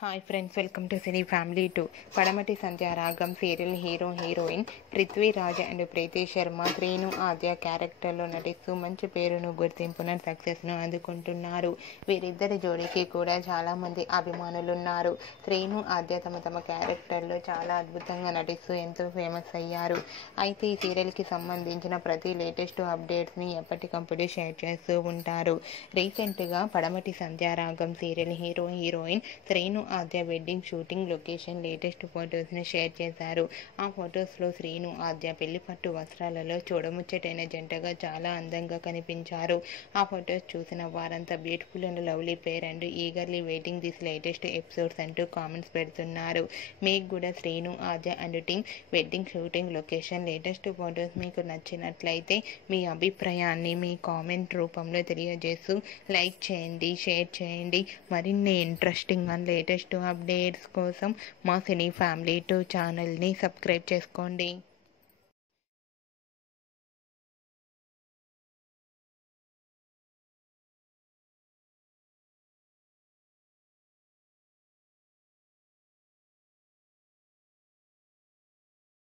Hi friends, welcome to cine family 2. Padamati Sandhyaragam serial hero heroine Prithviraj and Preethi Sharma Srinu Adya క్యారెక్టర్లో నటిస్తూ మంచి పేరును, గుర్తింపును, సక్సెస్ను అందుకుంటున్నారు. వీరిద్దరి జోడీకి కూడా చాలామంది అభిమానులున్నారు. శ్రీను ఆద్య తమ క్యారెక్టర్లో చాలా అద్భుతంగా నటిస్తూ ఎంతో ఫేమస్ అయ్యారు. అయితే ఈ సీరియల్కి సంబంధించిన ప్రతి లేటెస్ట్ అప్డేట్స్ని ఎప్పటికప్పుడు షేర్ చేస్తూ ఉంటారు. రీసెంట్గా పడమటి Sandhyaragam serial hero heroine Srinu ఆద్య వెడ్డింగ్ షూటింగ్ లొకేషన్ లేటెస్ట్ ఫొటోస్ని షేర్ చేశారు. ఆ ఫొటోస్లో శ్రీను ఆద్య పెళ్లి పట్టు వస్త్రాలలో చూడముచ్చటైన జంటగా చాలా అందంగా కనిపించారు. ఆ ఫొటోస్ చూసిన వారంతా beautiful and lovely pair and eagerly waiting this latest episodes అంటూ కామెంట్స్ పెడుతున్నారు. మీకు కూడా Srinu Adya and team wedding shooting location latest photos మీకు నచ్చినట్లయితే మీ అభిప్రాయాన్ని మీ కామెంట్ రూపంలో తెలియజేస్తూ లైక్ చేయండి, షేర్ చేయండి. మరిన్ని ఇంట్రెస్టింగ్ అండ్ లేటెస్ట్ అప్డేట్స్ కోసం మా సినీ ఫ్యామిలీ 2 ఛానల్ని సబ్స్క్రైబ్ చేసుకోండి.